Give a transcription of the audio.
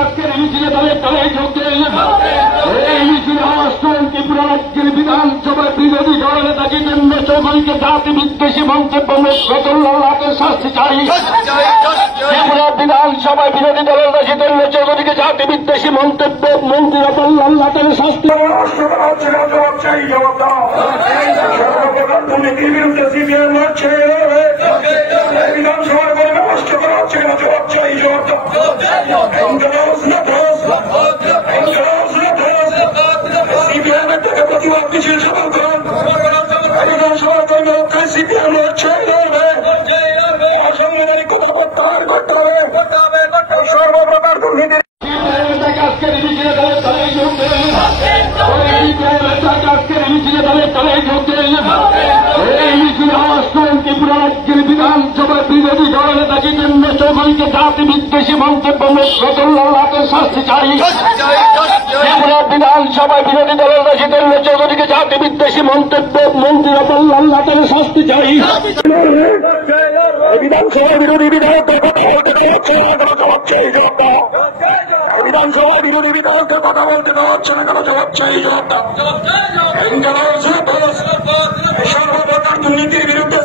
আজকের মিছিলে দলের দলে যোগ দেন। এই মিছিলে অষ্টম ত্রিপুরা রাজ্যের বিধানসভার বিরোধী দলনেতা জিতেন্দ্র চৌধুরীকে জাতি বিদ্বেষী মন্তব্য রতনলালকে শাস্তি চাই। ত্রিপুরা বিধানসভায় বিরোধী দলের নেতা জিতেন্দ্র চৌধুরীকে জাতি বিদ্বেষী মন্তব্য মন্ত্রী রতনলালকে শাস্তি দুর্নীতির বিরুদ্ধে সিপিএম লড়ছে। বিধানসভার কোনো ব্যবস্থা করা হচ্ছে না, জবাব চাই, সিপিএমের থেকে প্রতিবাদ মিছিল সফল করুন। বিধানসভার কর্মী রক্ষায় সিপিএম লড়ছে, অসাংবিধানিক কথা প্রত্যাহার করতে হবে। সর্বপ্রকার দুর্নীতির আজকের মিছিলে দলের দলে যোগ দেন। আজকের মিছিলে দলের দলে যোগ দেন। এই মিছিলে অষ্টম ত্রিপুরা রাজ্যের বিধানসভার বিরোধী দলনেতা জিতেন্দ্র চৌধুরীকে জাতি বিদ্বেষী মন্তব্য রতনলালকে শাস্তি চাই। ত্রিপুরা বিধানসভায় বিরোধী দলের নেতা জিতেন্দ্র চৌধুরীকে জাতি বিদ্বেষী মন্তব্য মন্ত্রী রতনলালকে শাস্তি চাই। বিধানসভার বিরোধী বিধায়কদের কথা বলতে দেওয়া হচ্ছে না, কেন জবাব চাই, বিধানসভার বিরোধী বিধায়কদের কথা বলতে দেওয়া হচ্ছে না, কেন জবাব চাই, সর্বপ্রকার দুর্নীতির বিরুদ্ধে